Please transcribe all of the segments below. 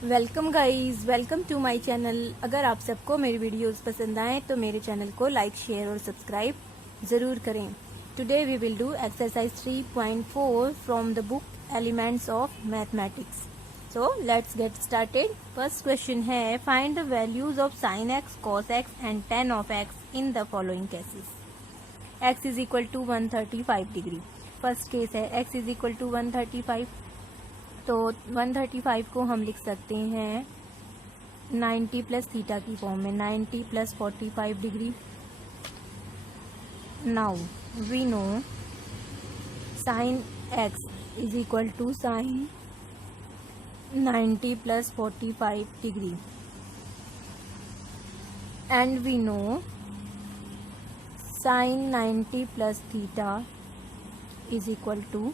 Welcome guys, welcome to my channel. अगर आप सबको मेरी वीडियोस पसंद आए तो मेरे चैनल को लाइक, शेयर और सब्सक्राइब ज़रूर करें। Today we will do exercise 3.4 from the book elements of mathematics. So let's get started. First question है, find the values of sine x, cos x and tan of x in the following cases. X is equal to 135 degree. First case है x is equal to 135, तो 135 को हम लिख सकते हैं 90 plus theta की form में, 90 plus 45 degree. Now we know sine x is equal to sine 90 plus 45 degree, and we know sine 90 plus theta is equal to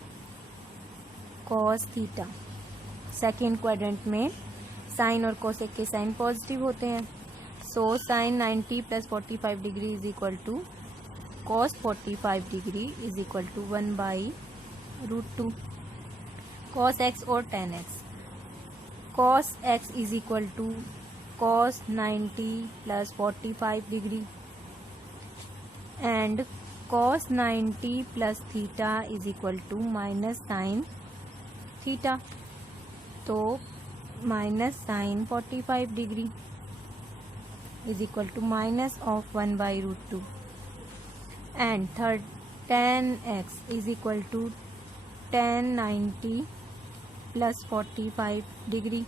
cos theta. Second quadrant में sine और कोसेक के sign positive होते हैं, so sine 90 plus 45 degree is equal to cos 45 degree is equal to 1/√2। Cos x और tan x, cos x is equal to cos 90 plus 45 degree and cos 90 plus theta is equal to minus sine theta, तो minus sine 45 degree is equal to minus of 1/√2 and third tan x is equal to tan 90 plus 45 degree.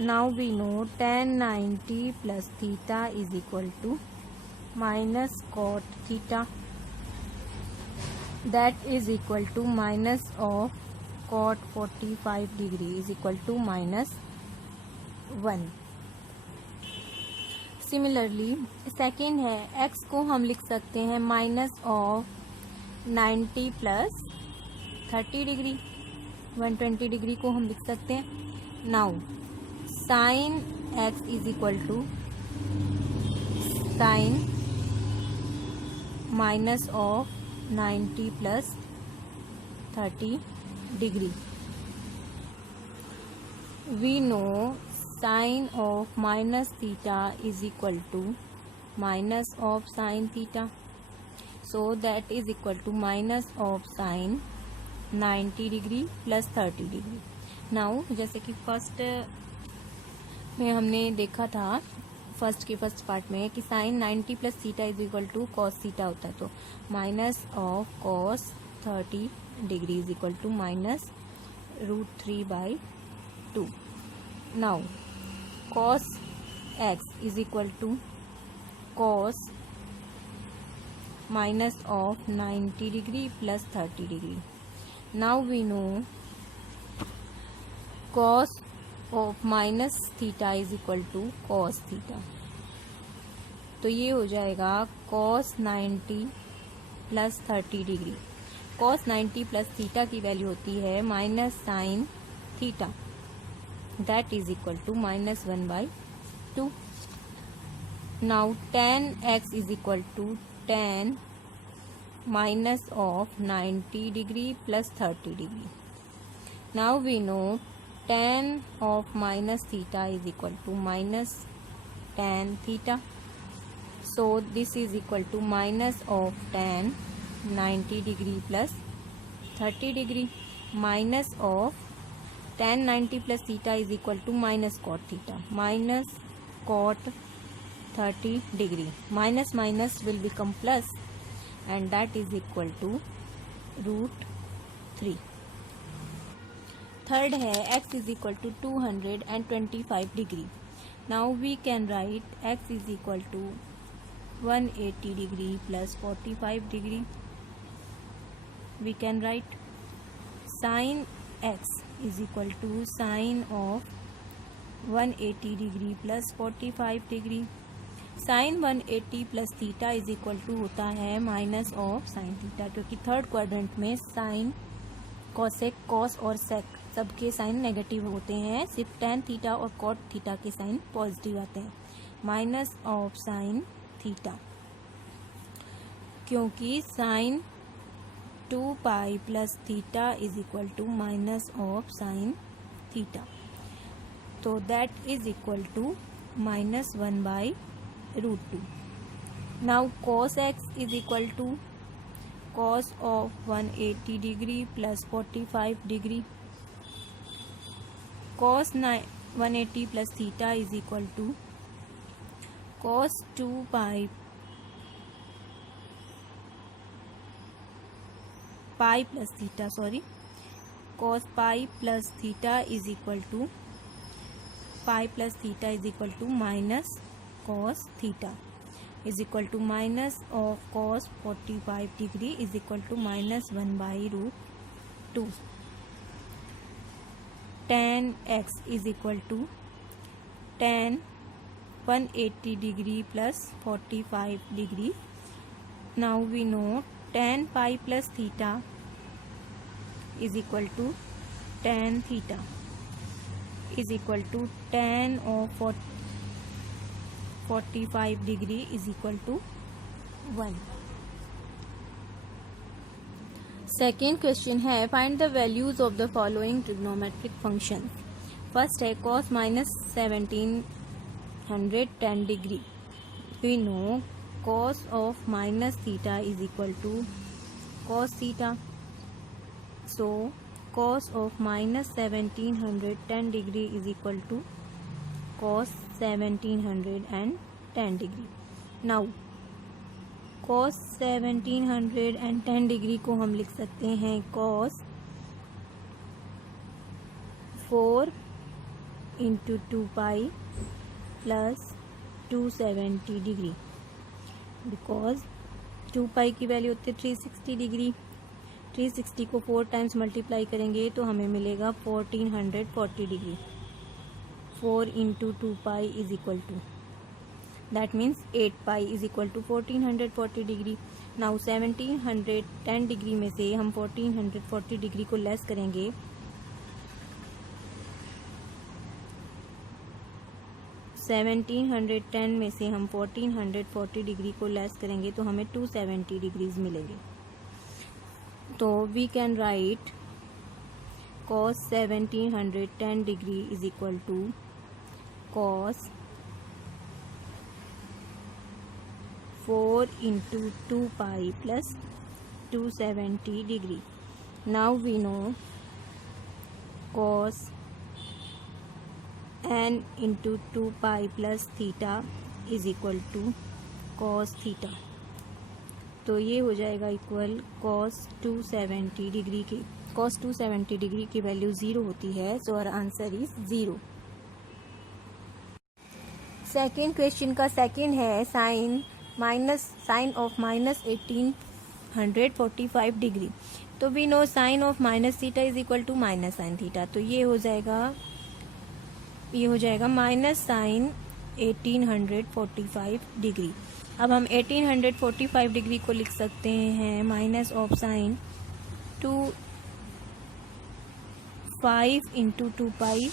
Now we know tan 90 plus theta is equal to minus cot theta, that is equal to minus of cot 45 degree is equal to -1। Similarly second है x को हम लिख सकते हैं minus of 90 plus 30 degree, 120 degree को हम लिख सकते हैं। Now sine x is equal to sine minus of 90 plus 30 degree. We know sine of minus theta is equal to minus of sine theta, so that is equal to minus of sine 90 degree plus 30 degree. Now जैसे कि first में हमने देखा था, first के first part में कि sine 90 plus theta is equal to cos theta होता है, तो minus of cos 30 degree is equal to -√3/2। Now cos x is equal to cos minus of 90 degree plus 30 degree. Now we know cos of minus theta is equal to cos theta, तो ये हो जाएगा cos 90 plus 30 degree. Cos 90 plus theta की value होती है minus sine theta, that is equal to -1/2। Now tan x is equal to tan minus of 90 degree plus 30 degree. Now we know tan of minus theta is equal to minus tan theta, so this is equal to minus of tan 90 degree plus 30 degree minus of tan 90 plus theta is equal to minus cot theta, minus cot 30 degree. Minus minus will become plus and that is equal to √3। Third है x is equal to 225 degree. Now we can write x is equal to 180 degree plus 45 degree. We can write sin x is equal to sin of 180 degree plus 45 degree। sin 180 plus theta is equal to होता है minus of sine theta, क्योंकि third quadrant में sine, cosec, cos और sec सबके sign negative होते हैं, सिर्फ tan theta और कॉट थीटा के साइन पॉजिटिव आते हैं। माइनस ऑफ साइन थीटा, क्योंकि sine 2 pi plus theta is equal to minus of sine theta. तो that is equal to -1/√2. Now cos x is equal to cos of 180 degree plus 45 degree. Cos 180 plus theta is equal to cos 2 pi plus theta, cos pi plus theta is equal to pi plus theta is equal to minus cos theta is equal to minus of cos 45 degree is equal to -1/√2. Tan x is equal to tan 180 degree plus 45 degree. Now we know tan pi plus theta is equal to tan theta is equal to tan of 45 degree is equal to 1. Second question है find the values of the following trigonometric function. First है cos -1710 degree. We know cos of minus theta is equal to cos theta. So cos of -1710 degree is equal to cos 1710 degree. Now cos 1710 degree को हम लिख सकते हैं cos 4 into 2 pi plus 270 degree. Because 2 pi की value होती है 360 degree. 360 को 4 times multiply करेंगे तो हमें मिलेगा 1440 degree. 4 into 2 pi is equal to that means 8 pi is equal to 1440 degree. Now 1710 degree में से हम 1440 डिग्री को लेस करेंगे. में से हम 1440 डिग्री को लेस करेंगे तो हमें 270 डिग्रीज मिलेंगे. तो we can write cos 1710 degree is equal to cos 4 into 2 pi plus 270 degree. Now we know cos n into 2 pi plus theta is equal to cos theta. तो ये हो जाएगा इक्वल cos 270 डिग्री की. cos 270 degree की value 0 होती है. So our answer is 0. Second question का second है साइन ऑफ -1845 डिग्री. तो we know sine of minus theta is equal to minus sine theta. तो ये हो जाएगा माइनस साइन 1845 डिग्री. अब हम 1845 डिग्री को लिख सकते हैं minus of sine 5 into 2 pi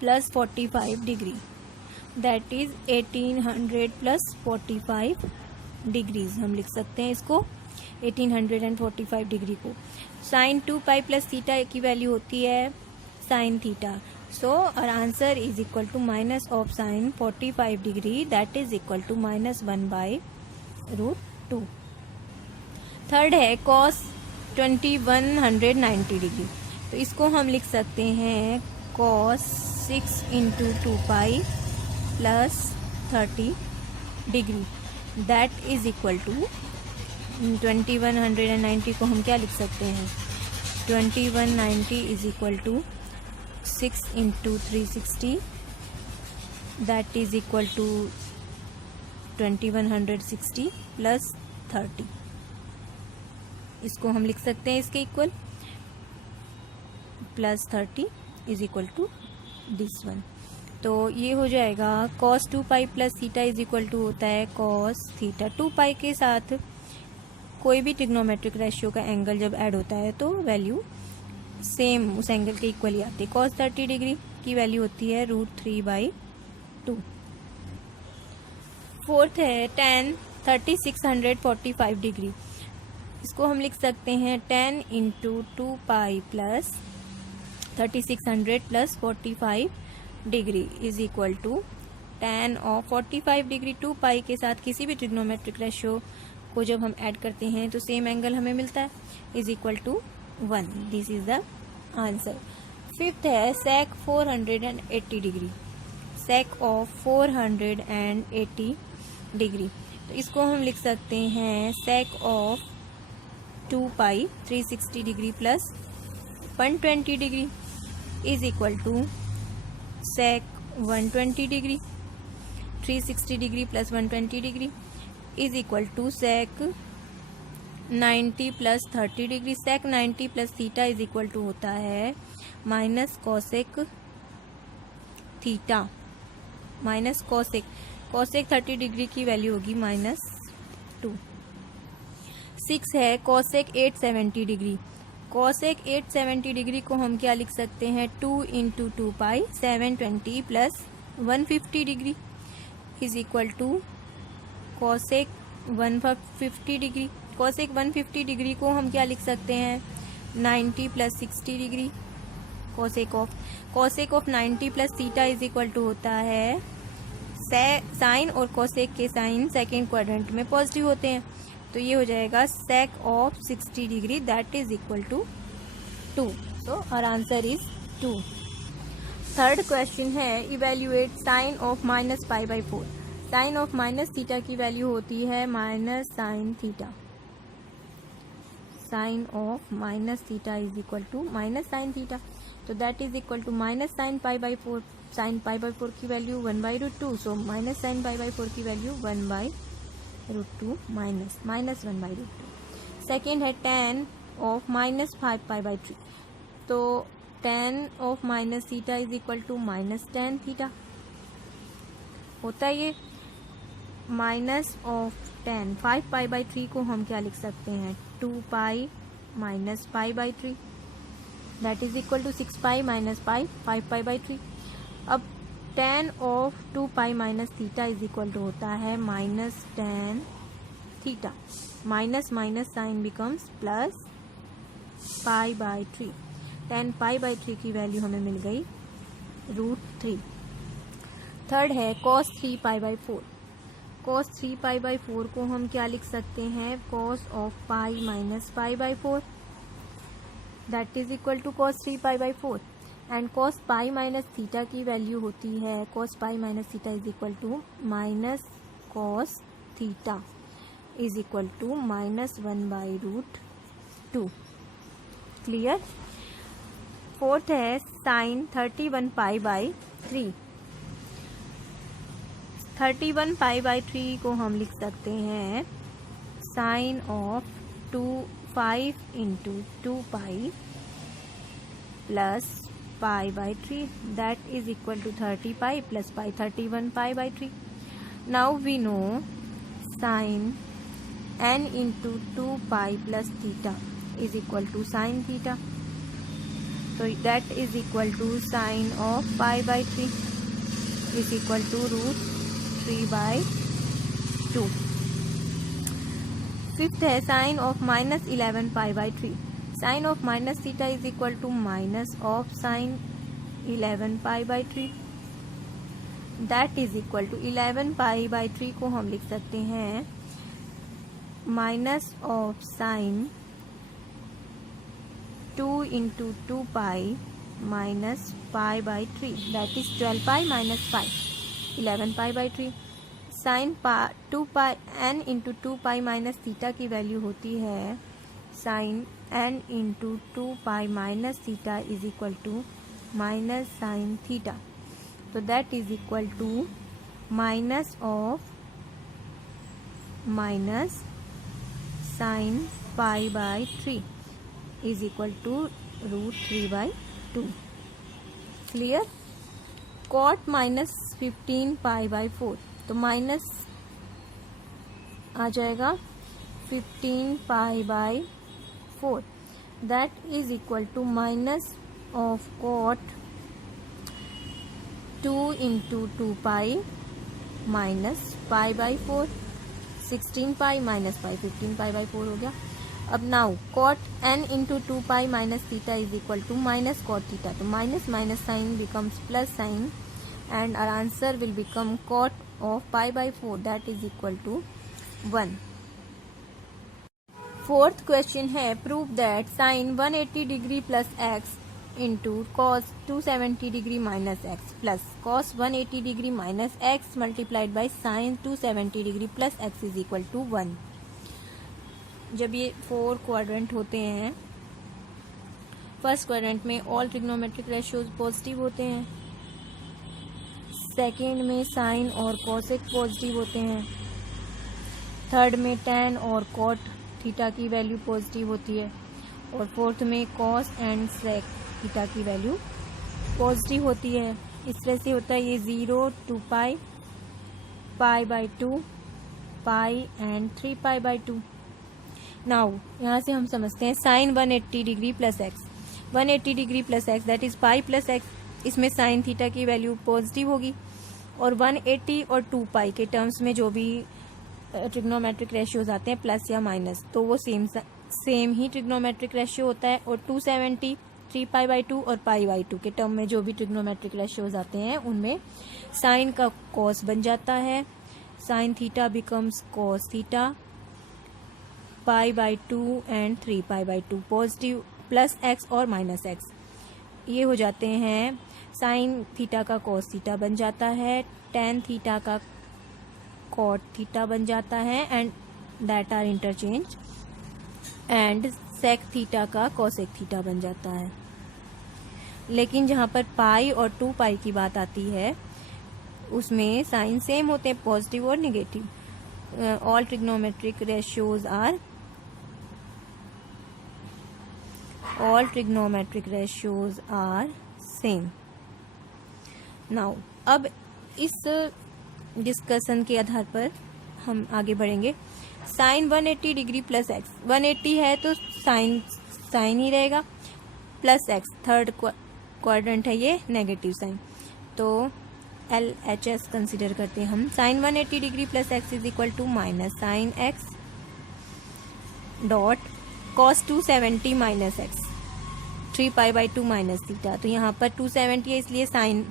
plus 45 degree. That is 1800 plus 45 degrees. हम लिख सकते हैं इसको 1845 डिग्री को. साइन 2 पाई प्लस थीटा की वैल्यू होती है sine theta. So our answer is equal to minus of sine 45 degree that is equal to -1/√2. Third है cos 2190 डिग्री. तो इसको हम लिख सकते हैं cos 6 into 2 pi plus 30 degree. That is equal to 2190 को हम क्या लिख सकते हैं 2190 is equal to 6 into 360 that is equal to 2160 plus 30. इसको हम लिख सकते हैं इसके equal plus 30 is equal to this one. तो ये हो जाएगा cos 2 pi plus theta is equal to होता है cos थीटा. 2 पाई के साथ कोई भी ट्रिग्नोमेट्रिक रेशियो का एंगल जब ऐड होता है तो वैल्यू सेम उस एंगल के इक्वल ही आती है. cos 30 डिग्री की वैल्यू होती है √3/2. फोर्थ है tan 3645 डिग्री. इसको हम लिख सकते हैं tan into 2 pi plus 3600 plus 45 degree is equal to tan of 45 degree 2 pi के साथ किसी भी ट्रिग्नोमेट्रिक रेशियो को जब हम ऐड करते हैं तो सेम एंगल हमें मिलता है, is equal to 1. This is the answer. Fifth है sec 480 degree. sec of 480 degree, तो इसको हम लिख सकते हैं sec of 2 pi 360 degree plus 120 degree is equal to sec 120 degree 360 degree plus 120 degree is equal to sec 90 plus 30 degree. sec 90 plus theta is equal to होता है minus cosec theta minus cosec 30 degree की value होगी -2. 6 है cosec 870 degree. cosec 870 degree को हम क्या लिख सकते हैं, 2 into 2 pi 720 plus 150 degree is equal to cosec 150 degree. cosec 150 degree को हम क्या लिख सकते हैं, 90 plus 60 degree. cosec of 90 plus theta is equal to होता है साइन और cosec के साइन सेकेंड क्वाड्रेंट में पॉजिटिव होते हैं, तो ये हो जाएगा sec of 60 degree that is equal to 2. तो our answer is 2. Third question है evaluate sine of -π/4. Sine of minus theta की वैल्यू होती है minus sine theta. Sine of minus theta is equal to minus sine theta, तो that is equal to minus sine π/4. Sine π/4 की value 1/√2, so minus sine π/4 की value 1/√2 minus 1/√2. Second है tan of -5π/3, तो tan of minus theta is equal to minus tan theta होता है. ये minus of tan 5π/3 को हम क्या लिख सकते हैं, 2 pi minus π/3 that is equal to 6 pi minus pi 5π/3. अब tan of 2 pi minus theta is equal to होता है minus tan theta. Minus minus sine becomes plus π/3. tan π/3 की वैल्यू हमें मिल गई √3. थर्ड है cos 3π/4. cos 3π/4 को हम क्या लिख सकते हैं, cos of pi minus π/4 that is equal to cos 3π/4. And cos pi minus theta की वैल्यू होती है cos pi minus theta is equal to minus cos theta is equal to -1/√2. Clear. Fourth है साइन 31π/3. 31π/3 को हम लिख सकते हैं sine of 5 into 2 pi plus π/3 that is equal to 30 pi plus pi 31π/3. Now we know sine n into 2 pi plus theta is equal to sine theta, so that is equal to sine of π/3 is equal to √3/2. Fifth है sine of -11π/3. Sine of minus theta is equal to minus of sine 11π/3 that is equal to 11π/3 को हम लिख सकते हैं minus of sine 2 into 2 pi minus π/3 that is 12 pi minus 5 11π/3. Sine 2 pi n into 2 pi minus theta की value होती है sine n into 2 pi minus theta is equal to minus sine theta, तो that is equal to minus of minus sine π/3 is equal to √3/2. Clear. cot -15π/4, तो minus आ जाएगा 15π/4 that is equal to minus of cot 2 into 2 pi minus π/4 16 pi minus pi 15π/4 हो गया. अब now cot n into 2 pi minus theta is equal to minus cot theta, तो minus minus sine becomes plus sine and our answer will become cot of pi by 4 that is equal to 1। Fourth question है prove that sine 180 degree plus x into cos 270 degree minus x plus cos 180 degree minus x multiplied by sine 270 degree plus x is equal to 1। जब ये 4 quadrant होते हैं, first quadrant में all trigonometric ratios positive होते हैं, second में sine और cosec positive होते हैं, थर्ड में टैन और कॉट थीटा की वैल्यू पॉजिटिव होती है, और फोर्थ में कॉस एंड सेक थीटा की वैल्यू पॉजिटिव होती है। इस तरह से होता है ये 0 2 pi, pi by 2, pi and 3 pi by 2। Now यहाँ से हम समझते हैं sine 180 degree plus x, 180 degree plus x that is pi plus x, इसमें साइन थीटा की वैल्यू पॉजिटिव होगी, और 180 और 2 पाई के टर्म्स में जो भी ट्रिग्नोमेट्रिक रेशियोज आते हैं प्लस या माइनस, तो वो सेम ही ट्रिग्नोमेट्रिक रेशियो होता है। और 270 3 पाई बाई 2 और पाई बाई 2 के टर्म में जो भी ट्रिग्नोमेट्रिक रेशियोज आते हैं उनमें साइन का कॉस बन जाता है, sine theta becomes cos theta, pi by 2 and 3 pi by 2 positive plus x और माइनस एक्स, ये हो जाते हैं। साइन थीटा का कॉस थीटा बन जाता है, टेन थीटा का कॉट थीटा बन जाता है and that are interchange, and sec theta का कॉसेक थीटा बन जाता है। लेकिन जहाँ पर पाई और 2 पाई की बात आती है उसमें साइन सेम होते हैं, पॉजिटिव और negative. All trigonometric ratios are same. Now अब इस डिस्कशन के आधार पर हम आगे बढ़ेंगे। साइन 180 डिग्री प्लस एक्स, 180 है तो साइन ही रहेगा, प्लस एक्स थर्ड क्वाड्रेंट है ये नेगेटिव साइन, तो LHS कंसिडर करते हैं हम। Sine 180 degree plus x is equal to minus sine x dot cos 270 minus x, 3 pi by 2 minus theta, तो यहाँ पर 270 है इसलिए साइन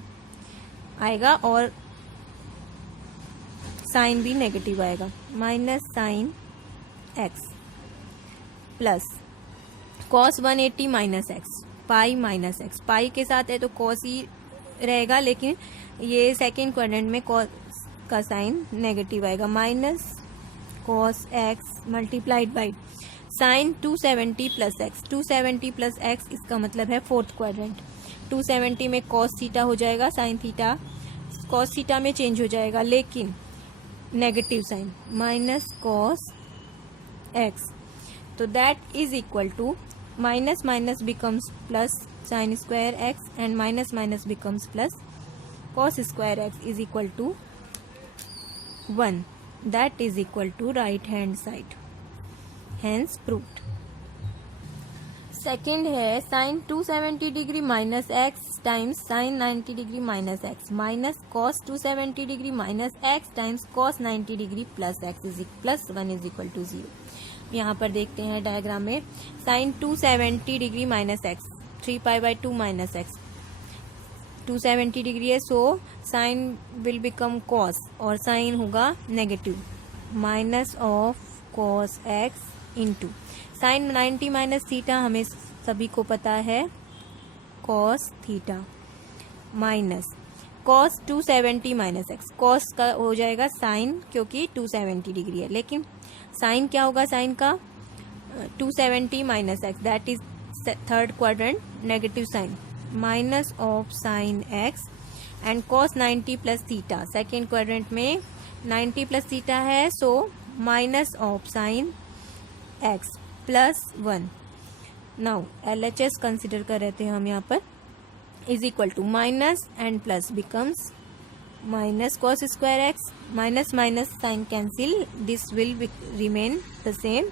आएगा और साइन भी नेगेटिव आएगा, minus sine x plus cos 180 minus x, pi minus x, pi के साथ है तो कॉस ही रहेगा, लेकिन ये सेकेंड क्वाड्रेंट में कॉस का साइन नेगेटिव आएगा, minus cos x multiplied by sine 270 plus x, 270 plus x इसका मतलब है फोर्थ क्वाड्रेंट, 270 में कॉस थीटा हो जाएगा, साइन थीटा कॉस थीटा में चेंज हो जाएगा लेकिन negative sign, minus cos x, तो that is equal to minus minus becomes plus sine square x and minus minus becomes plus cos square x is equal to 1, that is equal to right hand side, hence proved। Second है sine 270 degree minus x times sine 90 degree minus x minus cos 270 degree minus x times cos 90 degree plus x is plus 1 is equal to 0। यहाँ पर देखते हैं diagram में sine 270 degree minus x 3 pi by 2 minus x, 270 degree है so sine will become cos और sign होगा negative, minus of cos x into sine 90 minus theta हमें सभी को पता है cos theta, minus cos 270 minus x, cos का हो जाएगा साइन क्योंकि 270 डिग्री है, लेकिन साइन क्या होगा, साइन का 270 minus x that is third quadrant negative sign, minus of sine x and cos 90 plus theta, second quadrant में 90 प्लस थीटा है so minus of sine x plus 1। Now LHS consider कर रहे थे हम यहाँ पर, is equal to minus and plus becomes minus cos square x, minus minus sine cancel, this will remain the same,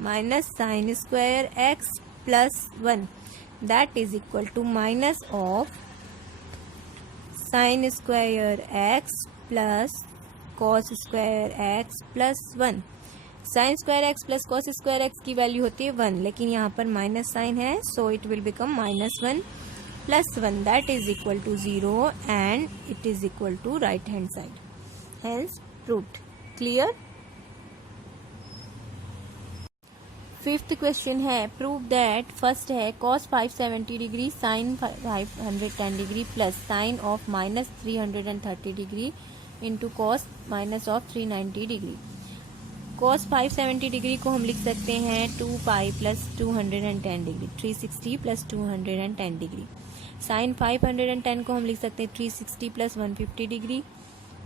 minus sine square x plus 1 that is equal to minus of sin square x plus cos square x plus 1, sine square x plus cos square x की value होती है 1, लेकिन यहाँ पर minus sine है, so it will become -1 + 1 that is equal to 0 and it is equal to right hand side, hence proved. Clear. Fifth question है prove that, first है cos 570 degree sine 510 degree plus sine of -330 degree into cos minus of 390 degree. cos 570 degree को हम लिख सकते हैं 2π plus 210 degree, 360 plus 210 degree. Sine 510 को हम लिख सकते हैं 360 plus 150 degree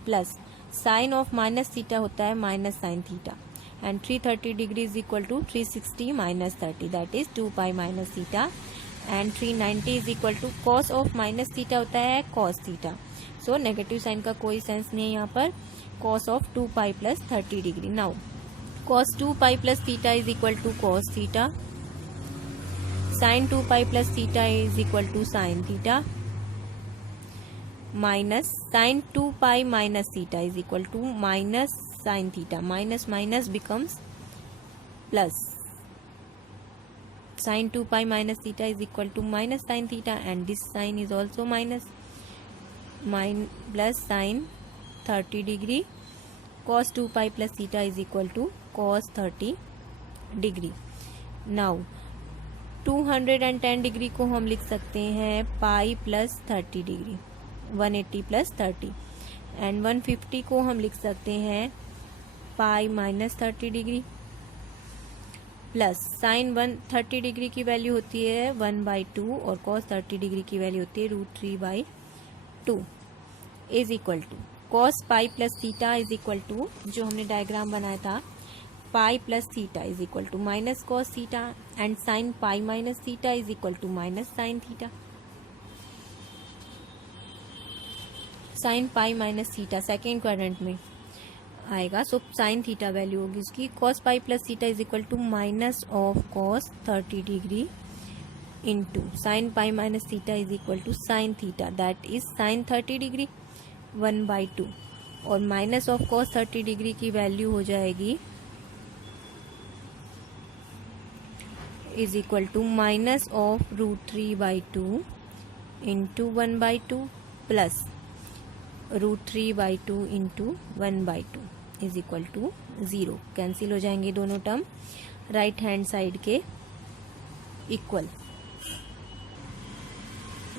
plus sine of minus theta होता है minus sine theta, and 330 degree is equal to 360 minus 30, that is 2π minus theta, and 390 is equal to cos of minus theta होता है cos theta, so negative sine का कोई sense नहीं है यहाँ पर। cos of 2π plus 30 degree, now cos 2π plus theta is equal to cos theta, sin 2π plus theta is equal to sin theta, minus sin 2π minus theta is equal to minus sin theta, minus minus becomes plus, sin 2π minus theta is equal to minus sin theta, and this sign is also minus, plus sin 30 degree, cos 2π plus theta is equal to cos 30 degree। now 210 degree को हम लिख सकते हैं पाई plus 30 degree, 180 plus 30, and 150 को हम लिख सकते हैं pi minus 30 degree plus sign 130 degree की वैल्यू होती है 1/2 और कॉस 30 डिग्री की वैल्यू होती है √3/2 is equal to cos pi plus theta is equal to, जो हमने डायग्राम बनाया था, pi plus theta is equal to minus cos theta, and sine pi minus theta is equal to minus sine theta. Sine pi minus theta second quadrant में आएगा, so sine theta value होगी उसकी cos pi plus theta is equal to minus of cos 30 degree into sine pi minus theta is equal to sine theta, that is sine 30 degree 1/2, और minus of cos 30 degree की value हो जाएगी is equal to minus of √3/2 into 1/2 plus √3/2 into 1/2 is equal to 0। Cancel हो जाएंगे दोनों term right hand side के equal,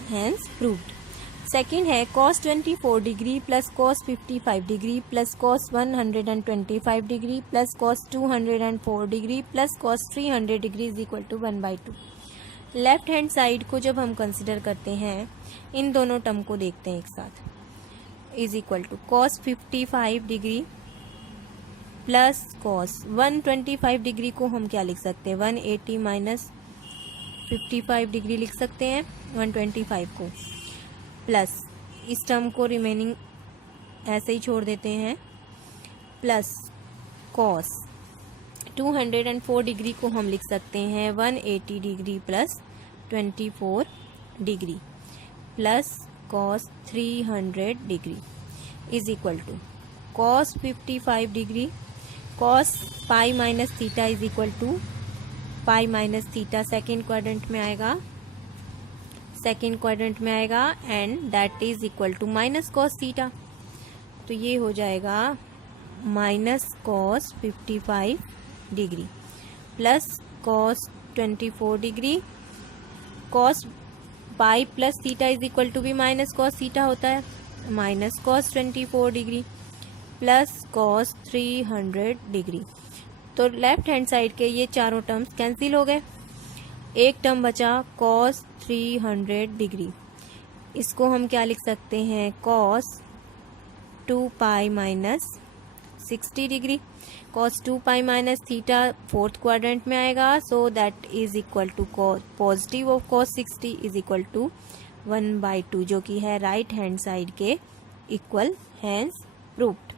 hence proved. Second है cos 24 degree plus cos 55 degree plus cos 125 degree plus cos 204 degree plus cos 300 degree is equal to 1/2। Left hand side को जब हम consider करते हैं, इन दोनों टर्म को देखते हैं एक साथ, is equal to cos 55 degree plus cos 125 degree को हम क्या लिख सकते हैं 180 माइनस 55 डिग्री लिख सकते हैं 125 को, प्लस इस टर्म को रिमेनिंग ऐसे ही छोड़ देते हैं, प्लस cos 204 डिग्री को हम लिख सकते हैं 180 degree plus 24 degree plus cos 300 degree is equal to cos 55 degree cos pi minus theta is equal to pi minus theta, second quadrant में आएगा and that is equal to minus cos theta, तो ये हो जाएगा minus cos 55 degree plus cos 24 degree, cos pi plus theta is equal to भी minus cos theta होता है, minus cos 24 degree plus cos 300 degree. तो लेफ्ट हैंड साइड के ये चारों टर्म्स कैंसिल हो गए, एक टर्म बचा cos 300 डिग्री, इसको हम क्या लिख सकते हैं cos 2π minus 60 degree, cos 2π minus theta fourth quadrant में आएगा, so that is equal to positive of cos 60 is equal to 1/2, जो कि है राइट हैंड साइड के इक्वल, हेंस प्रूफ।